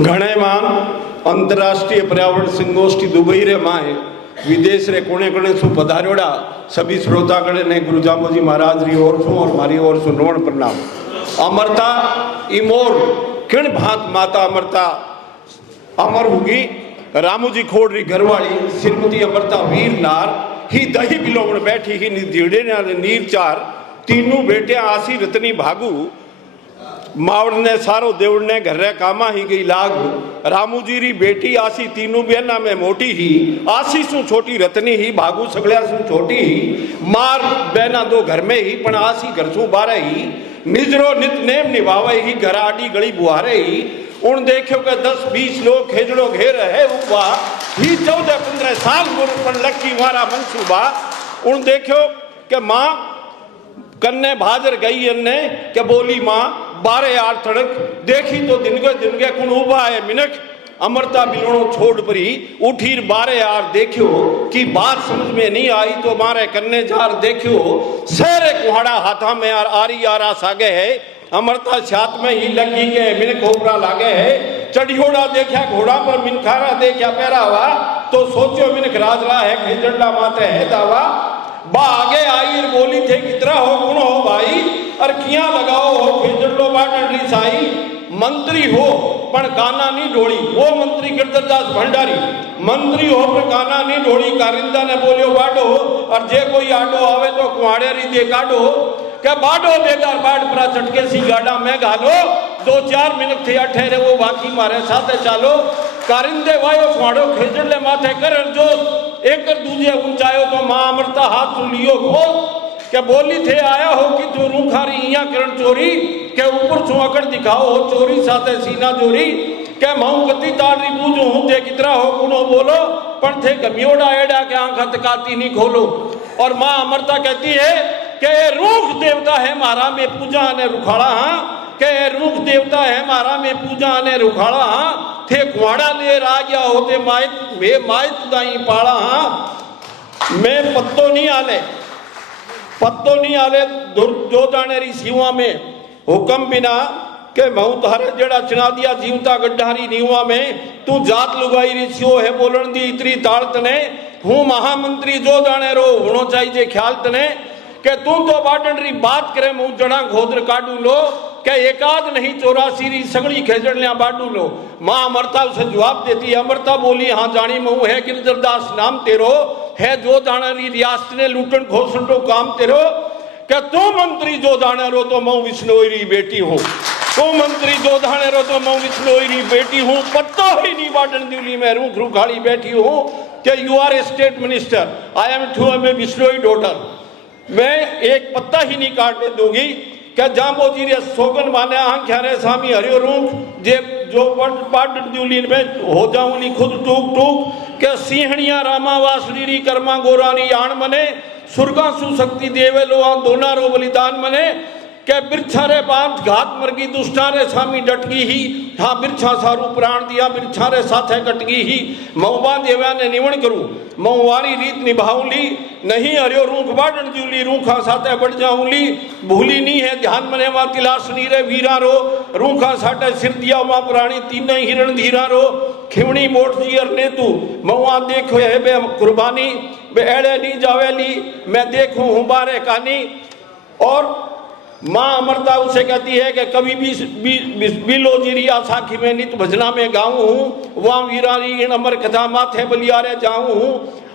घणे मां अंतर्राष्ट्रीय पर्यावरण संगोष्ठी दुबई रे माए विदेश रे कोने कोने सु पधार्योड़ा सभी श्रोतागण ने गुरु जांबोजी महाराज री ओर सु और मारी ओर सु नमन प्रणाम। अमरता इमोर किण भांत माता अमरता अमर होगी रामूजी खोड़ री घरवाली श्रीमती अमरता वीर नार ही दही बिलोवण बैठी ही निधीड़े नीर चार तीनों बेटे आसी रतनी भागू मावड़ ने सारो देवड़ ने घर रे कामा ही गई लाग रामूजी री बेटी आसी तीनों बेना में मोटी ही आसी सु छोटी रतनी ही भागू सगळ्या सु छोटी ही मार बेना दो घर में ही पण आसी घर सु बारे ही निजरो नित नेम निभावे ही घर आडी गली बुहारे ही उन देखो के 10-20 लोग खेजड़ो घेर है उबा ही 14-15 साल गुरपन लक्की मारा मनसूबा उन देखो के माँ कन्ने भाजर गई अन्ने के बोली माँ 12 यार तड़क देखी तो दिन के कुण उबा है मिनट अमरता बिलोणो छोड़ परी उठी 12 यार देखियो कि बात समझ में नहीं आई तो मारे कन्ने जार देखियो सेरे कुहाड़ा हाथा में यार आरी यारा सागे है अमरता छात में ही लगी के मिन खोपरा लागे है चढ़ियोड़ा देखा घोड़ा पर मिनखारा देखा पहरावा तो सोचो मिनख राजरा है खेजड़ला माते है दावा बा आगे आई बोली थे कितना हो गुण हो भाई और किया लगाओ हो खेजड़लो बाटन साई मंत्री हो पण काना नहीं ढोड़ी वो मंत्री गिरधरदास भंडारी मंत्री हो पर काना नहीं ढोड़ी कारिंदा ने बोलियो बाडो और जे कोई आडो आवे तो कुआड़े री दे काडो के बाडो बेकार बाट परा चटके सी गाड़ा में घालो 2-4 मिनट थे ठहरे वो बाकी मारे साथे चालो कारिंदे वायो कुआड़ो खेजड़ले माथे कर जो एक दूजे ऊंचायो तो मां अमरता हाथ लियो हो के बोली थे आया हो कि जो रूखारी इया करण चोरी के ऊपर छू अकड़ दिखाओ हो चोरी साथे सीना चोरी के माऊ कती ताड़ी पूजो हूं थे कितना हो कुनो बोलो पण थे गमियोड़ा एड़ा के आंख तकाती नहीं खोलो और मां अमरता कहती है के रूख देवता है मारा में पूजा ने रुखाड़ा हाँ के रूख देवता है मारा में पूजा ने रुखाड़ा हाँ थे कुआड़ा ले आ गया होते मायत वे मायत दाई पाड़ा हाँ मैं पत्तो नहीं आले जो जाने री सीवा में हुक्म बिना के महू तारे जड़ा चना दिया जीवता गड्ढारी नीवा में तू जात लुगाई री सियो है बोलन दी इतरी ताड़ तने हूँ महामंत्री जो जाने रो होनो चाहिए ख्याल तने के तू तो बाटन री बात करे मुँह जड़ा घोदर काटू लो के एकाद नहीं 84 री सगड़ी खेजड़लियां बाडू लो मां अमरता उसे जवाब देती है अमरता बोली हाँ जानी महू है गिरधरदास नाम तेरो है जो जाना री रियासत ने लूटन खोसन तो काम तेरो के तू मंत्री जो जाने रो तो मैं विष्णोई री बेटी हूँ तू मंत्री जो जाने रो तो मैं विष्णोई री बेटी हूँ पत्तो ही नहीं बाटन दिल्ली में रूख रूखाड़ी बैठी हूँ कि you are a state minister I am too a Vishnoi daughter मैं एक पत्ता ही नहीं काटने दूंगी क्या जांबोजी रे सोगन माने आंख रे स्वामी हरियो रूख जे जो पाट दिल्ली में हो जाऊंगी खुद टूक टूक के सिंहणिया रामावासड़ी री कर्मा गोरानी आण मने सुरगा सुशक्ति देवे लो दोना रो बलिदान मने के बिरछा रे बात घात मरगी दुष्टा रे स्वामी डटगी ही हाँ बिरछा सारू प्राण दिया बिरछा रे साथे कटगी ही मऊबा देव्या ने निवण करूं मऊवारी रीत निभाऊली नहीं हरियो रूख बाटन जूली रूखा साथे बढ़ जाऊंली भूली नहीं है ध्यान मने वा तिलासनी रे वीरा रो रूखा साथे सिर दिया वा पुरानी तीन हिरण धीरा रो खिवणी मोट जी अरने तू मऊआ देखो है बे कुर्बानी बे एड़े नहीं जावेली मैं देखूं हूं बारे कानी और मां अमरता उसे कहती है कि कभी भी बिलो जीरी आसाखी में नित भजना में गाऊं हूँ वहाँ वीरानी इन अमर कथा माथे बलियारे जाऊं हूँ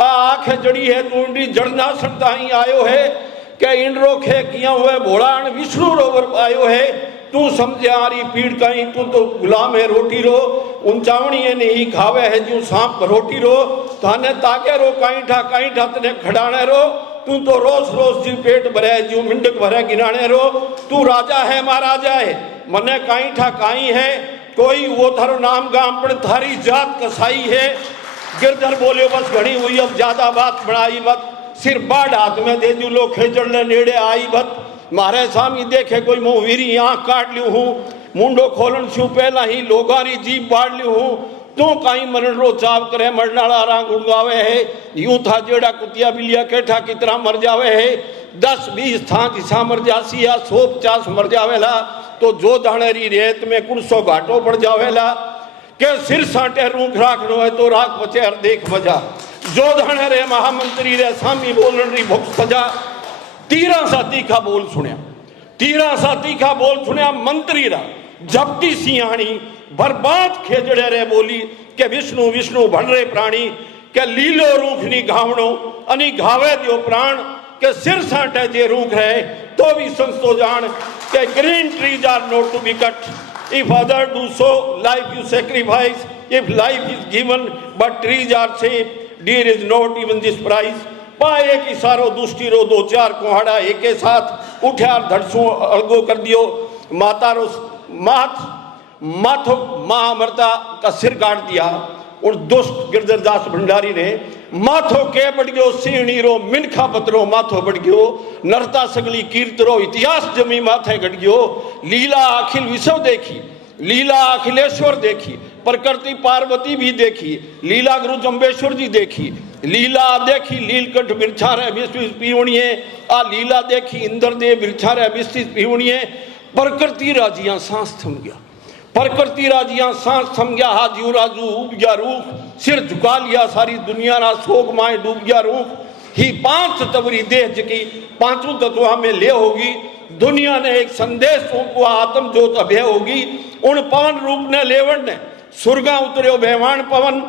आंख जड़ी है तू इंडी जड़ना सकता ही आयो है के इन रोखे किया हुए भोड़ाण विष्णु रोवर आयो है तू समझे आरी पीड़ कहीं तू तो गुलाम है रोटी रो उन चावणी नहीं खावे है जो सांप रोटी रो थाने ताके रो काई ठा तने खड़ाने रो तू तो रोज रोज जी पेट भरे जो मिंडक भरे गिराने रो तू राजा है महाराजा है मने काई ठा काई है कोई वो थारो नाम गाम पर थारी जात कसाई है गिरधर बोले बस घड़ी हुई अब ज्यादा बात बढ़ाई मत सिर बाढ़ हाथ में दे दू लो खेजड़ने नेड़े आई बत मारे स्वामी देखे कोई मुँह वीरी आँख काट लियो हूँ मुंडो खोलन छू पहला ही लोगारी जीप बाढ़ लियो हूँ तू कहीं मरण रो चाव करे मरनाड़ा रांग उड़गावे है यूं था जेड़ा कुतिया बिलिया केठा कितना मर जावे है 10-20 था किसा मर जासी या 150 मर जावेला तो जो दाणे री रेत में कुड़सो घाटो पड़ जावेला के सिर साटे रूख राखनो है तो राख बचे हर देख मजा जो धन रे महामंत्री रे सामी बोलन री भुख सजा। 13 सा तीखा बोल सुनिया, 13 सा तीखा बोल सुनिया मंत्री रा जपती सियाणी बर्बाद खेजड़े रे बोली के विष्णु विष्णु भण रे प्राणी के लीलो रूख नी घावणो अनि घावे दियो प्राण के सिर साटे जे रूख रहे तो भी संस्तो जान के green trees are not to be cut if others do so life you sacrifice if life is given but trees are saved dear is not even this price। पाए की सारो दुष्टि रो दो चार कुहाड़ा एक के साथ उठ्या धड़सू अलगो कर दियो माता रो माथो मां अमृता का सिर काट दिया और दुष्ट गिरधरदास भंडारी ने माथो के बढ़ गयो सिंहणी रो मिनखा पत्रो माथो बढ़ गयो नरता सगली कीर्त रो इतिहास जमी माथे घट गयो। लीला अखिल विश्व देखी लीला अखिलेश्वर देखी प्रकृति पार्वती भी देखी लीला गुरु जम्बेश्वर जी देखी लीला देखी लीलकंठ बिरछारे विस्तृत पीवणिये आ लीला देखी इंद्रदेव बिरछारे विस्तृत पीवणिये प्रकृति राजियां सांस थम गया प्रकृति राजियां सांस थम गया हाथ यू राजू उब गया रूख सिर झुका लिया सारी दुनिया ना सोग माए डूब गया रूख ही 5 तवरी देह जकी 5 तत्वा में ले होगी दुनिया ने एक संदेश सौंपा आत्म ज्योत अभय होगी उन पवन रूप ने लेवण ने सुरगा उतरियो बेवान पवन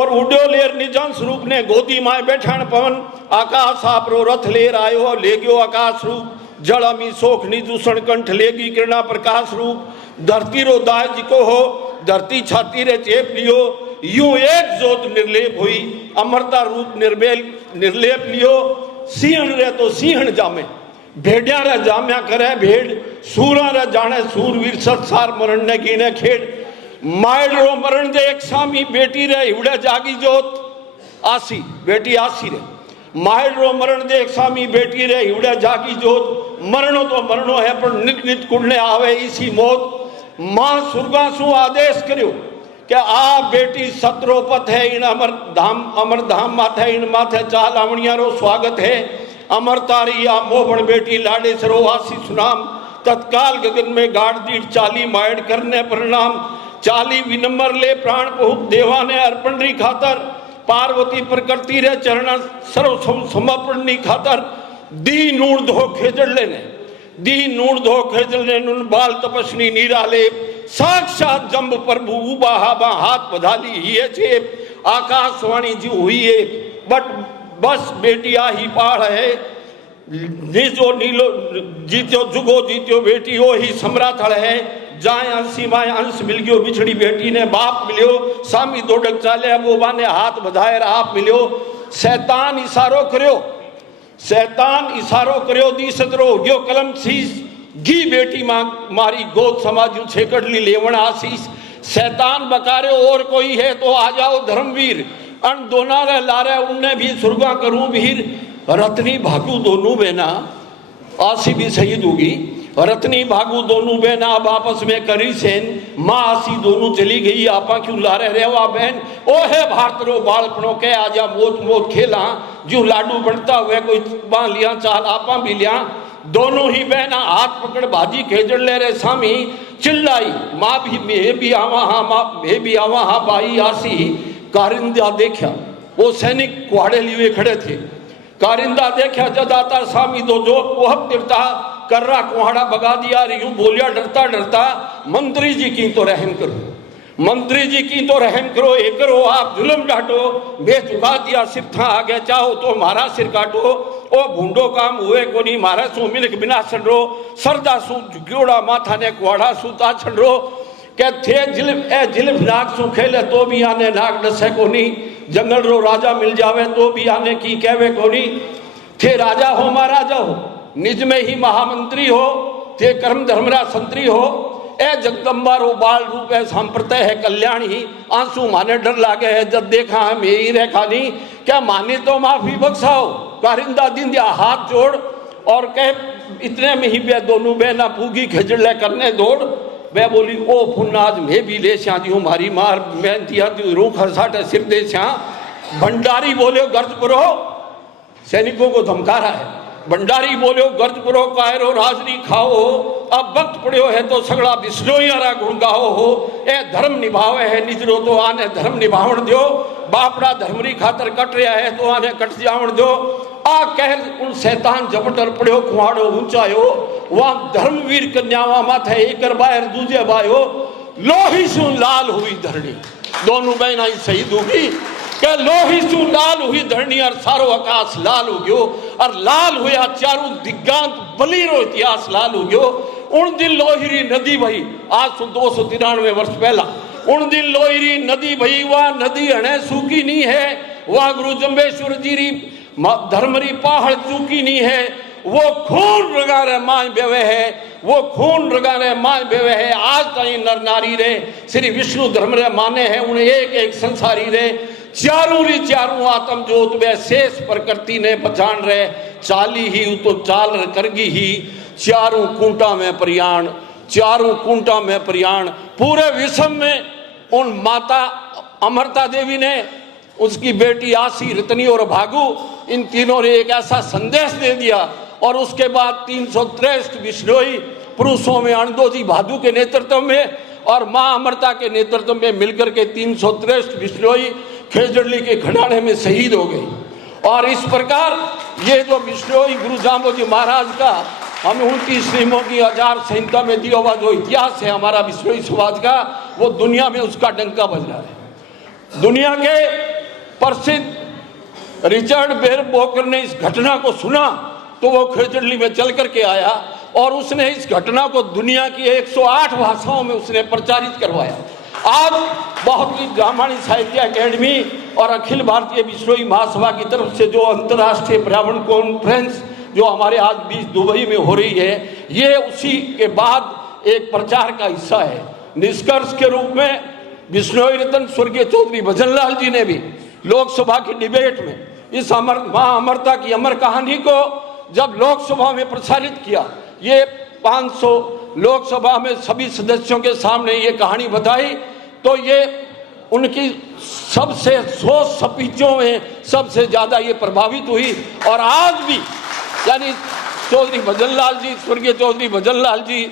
और उड्यो लेर निजंस रूप ने गोदी माए बैठान पवन आकाश आपरो रथ लेर आयो ले गयो आकाश रूप जल अमी सोख निदूषण कंठ लेगी किरणा प्रकाश रूप धरती रो दाह जिको हो धरती छाती रे चेप लियो यूं एक जोत निर्लेप हुई अमरता रूप निर्बेल निर्लेप लियो सिंहण रे तो सिंहण जामे भेड़िया रे जाम्या करे भेड़ सूरा रे जाने सूरवीर सत्सार मरण ने गिने खेड़ मायड़ रो मरण दे एक सामी बेटी रे हिवड़े जागी जोत आसी बेटी आसी रे मायड़ रो मरण दे एक सामी बेटी रे हिवड़े जागी जोत मरणो तो मरणो है पर नित नित कुड़ने आवे इसी मौत मां सुरगा सु आदेश करियो कि आ बेटी सत्रोपत है इन अमर धाम माथे इन माथे चाल आवणिया रो स्वागत है अमर तारी आ मोहन बेटी लाडे सरो आसी सुनाम तत्काल गगन में गाड़ दी 40 मायड़ करने परिणाम 40 विनम्र ले प्राण बहुत देवा ने अर्पण री खातर पार्वती प्रकृति रे चरण सर्व समर्पण नी खातर दी नूण धो खेजड़ लेने दी नूण धो खेजड़ ले नुन बाल तपस्नी नीराले साक्षात जम्ब प्रभु उबाहा बा हाथ बधाली ही छे आकाशवाणी जी हुई है बट बस बेटिया ही पाड़ है नीजो नीलो जीत्यो जुगो जीत्यो बेटी हो ही सम्राथड़ है जाए अंशी माए अंश मिल गयो बिछड़ी बेटी ने बाप मिलियो सामी दोडक चाले बोबा ने हाथ बधाए आप मिलियो शैतान इशारो करियो दी सदरो गयो कलम सीस गी बेटी मारी गोद समाजू छेकड़ली लेवण आशीष शैतान बकारे और कोई है तो आ जाओ धर्मवीर अन दोना रे लारे उनने भी सुरगा करूं भीर रत्नी भागू दोनों बेना आसी भी शहीद होगी रत्नी भागू दोनों बहन अब आपस में करी सेन माँ आसी दोनों चली गई आपा क्यों लारे रेवा बहन ओ है भारत रो बालपनों के आजा मोत मोत खेला जो लाडू बनता हुए कोई बां लिया चाल आपा भी लिया दोनों ही बहना हाथ पकड़ भाजी खेजड़ ले रहे सामी चिल्लाई माँ भी मैं भी आवा हाँ माँ मैं भी आवा हाँ बाई आसी कारिंदा देखा वो सैनिक कुहाड़े लिए खड़े थे कारिंदा देखा जदाता सामी दो जो वह तिरता कर्रा कुहाड़ा बगा दिया यूं बोलिया डरता डरता मंत्री जी की तो रहम करो मंत्री जी की तो रहम करो ये करो आप जुल्म डांटो मैं चुका दिया सिर था आगे चाहो तो मारा सिर काटो ओ भूडो काम हुए को नहीं मारा सू मिलक बिना छो सरदा सू झुक्योड़ा माथा ने कुहाड़ा सूता छो के थे जिल्फ नाग सू खेले तो भी आने नाग डसे को नहीं जंगल रो राजा मिल जावे तो भी आने की कहवे को नहीं थे राजा हो महाराजा हो निज में ही महामंत्री हो थे कर्म धर्मरा संतरी हो ए जगदम्बा रो बाल रूप है संप्रतय है कल्याणी आंसू माने डर लागे है जब देखा है मेरी रेखा नहीं क्या माने तो माफी बख्शाओ कारिंदा दिन दिया हाथ जोड़ और कह इतने में ही वे दोनों बहना पूगी खजड़े करने दौड़ वे बोली ओ फुन्नाज मैं भी ले श्यादी हूँ मारी मार मैं दिया रूख हसाटे सिर दे श्या भंडारी बोले गर्ज करो सैनिकों को धमका रहा है भंडारी बोलो गर्ज पुरो कायरो राजनी खाओ, अब वक्त पड़ो है तो सगड़ा बिस्नोयारा गुण गाओ हो। ए धर्म निभावे है निजरो तो आने धर्म निभावण दो, बापड़ा धर्मरी खातर कट रहा है तो आने कट जावण दो। आ कह उन शैतान जपटर पड़ो कुआड़ो ऊंचायो, वहां धर्मवीर कन्यावा माथे एकर बाहर दूजे बायो, लोही सु लाल हुई धरणी। दोनों बहना ही शहीद होगी के लोही सु लाल हुई धरणी और सारो आकाश लाल हो गयो, और लाल हुआ चारों दिग्गांत बलीरो इतिहास लाल हो गयो। उन दिन लोहिरी नदी भई, आज से 293 वर्ष पहला उन दिन लोहिरी नदी भई, वह नदी हणे सूखी नहीं है, वह गुरु जम्बेश्वर जी री धर्मरी पहाड़ चूकी नहीं है, वो खून रगा रे माय बेवे है, वो खून रगा रे माय बेवे है। आज ताई नर नारी रे श्री विष्णु धर्म रे माने हैं, उन्हें एक एक संसारी रे चारों री चारों आत्म जोत वे शेष प्रकृति ने पहचान रहे, चाली ही तो चाल करगी ही, चारों कुंटा में प्रयाण, चारों कुंटा में प्रयाण। पूरे विश्व में उन माता अमृता देवी ने, उसकी बेटी आसी, रतनी और भागु, इन तीनों ने एक ऐसा संदेश दे दिया। और उसके बाद 363 बिश्नोई पुरुषों में अणदोजी भादु के नेतृत्व में और मां अमृता के नेतृत्व में मिलकर के 363 बिश्नोई खेजड़ली के खंडाने में शहीद हो गई। और इस प्रकार ये जो बिश्नोई गुरु जाम्बोजी महाराज का हमें 29 नियमों की आचार संहिता में दिया हुआ जो इतिहास है हमारा बिश्नोई समाज का, वो दुनिया में उसका डंका बज रहा है। दुनिया के प्रसिद्ध रिचर्ड बेर बोकर ने इस घटना को सुना तो वो खेजड़ली में चल करके आया और उसने इस घटना को दुनिया की 108 भाषाओं में उसने प्रचारित करवाया। आज बहुत ही रामायणी साहित्य अकेडमी और अखिल भारतीय बिश्नोई महासभा की तरफ से जो अंतर्राष्ट्रीय पर्यावरण कॉन्फ्रेंस जो हमारे आज बीच दुबई में हो रही है, ये उसी के बाद एक प्रचार का हिस्सा है। निष्कर्ष के रूप में बिश्नोई रत्न स्वर्गीय चौधरी भजनलाल जी ने भी लोकसभा की डिबेट में इस मां अमृता की अमर कहानी को जब लोकसभा में प्रसारित किया, ये 500 लोकसभा में सभी सदस्यों के सामने ये कहानी बताई, तो ये उनकी सबसे 100 स्पीचों में सबसे ज्यादा ये प्रभावित हुई। और आज भी यानी चौधरी भजनलाल जी, स्वर्गीय चौधरी भजनलाल जी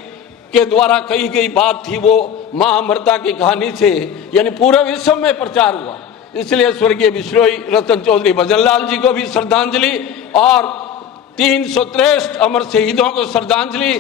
के द्वारा कही गई बात थी, वो मां अमृता की कहानी से यानी पूरे विश्व में प्रचार हुआ। इसलिए स्वर्गीय बिश्नोई रतन चौधरी भजनलाल जी को भी श्रद्धांजलि और 363 अमर शहीदों को श्रद्धांजलि।